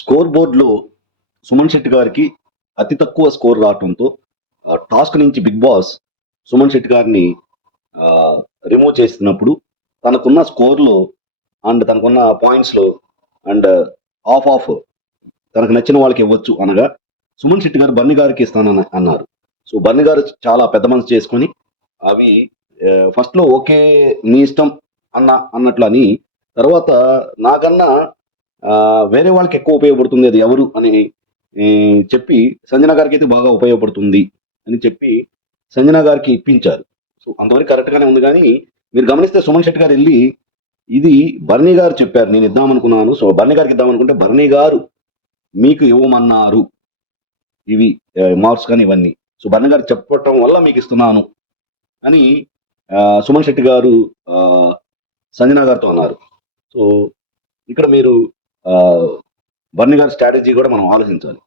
Score బోర్డ్‌లో సుమన్ శెట్టి గారికి అతి తక్కువ స్కోర్ రావటంతో టాస్క్ నుంచి బిగ్ బాస్ సుమన్ శెట్టి గారిని రిమూవ్ చేస్తున్నప్పుడు తనకున్న స్కోర్‌లో అండ్ తనకున్న పాయింట్స్‌లో అండ్ ఆఫ్ తనకు నచ్చిన వాళ్ళకి ఇవ్వచ్చు అనగా సుమన్ శెట్టి గారు బన్నీ గారికి ఇస్తానని అన్నారు. సో బన్నీ గారు చాలా పెద్ద మనసు చేసుకొని అవి ఫస్ట్‌లో ఓకే నీ ఇష్టం అన్నట్లు అని తర్వాత నాకన్నా వేరే వాళ్ళకి ఎక్కువ ఉపయోగపడుతుంది అది ఎవరు అని చెప్పి సంజన గారికి అయితే బాగా ఉపయోగపడుతుంది అని చెప్పి సంజన గారికి ఇప్పించారు. సో అంతవరకు కరెక్ట్గానే ఉంది కానీ మీరు గమనిస్తే సుమన్ శెట్టి గారు వెళ్ళి ఇది బర్నీ గారు చెప్పారు నేను ఇద్దామనుకున్నాను. సో బర్నీ గారికి ఇద్దామనుకుంటే బర్నీ గారు మీకు ఇవ్వమన్నారు ఇవి మార్క్స్ కానీ ఇవన్నీ. సో బర్నీ గారు చెప్పటం వల్ల మీకు ఇస్తున్నాను అని సుమన్ శెట్టి గారు సంజన గారితో అన్నారు. సో ఇక్కడ మీరు బర్నీ గారి స్ట్రాటజీ కూడా మనం ఆలోచించాలి.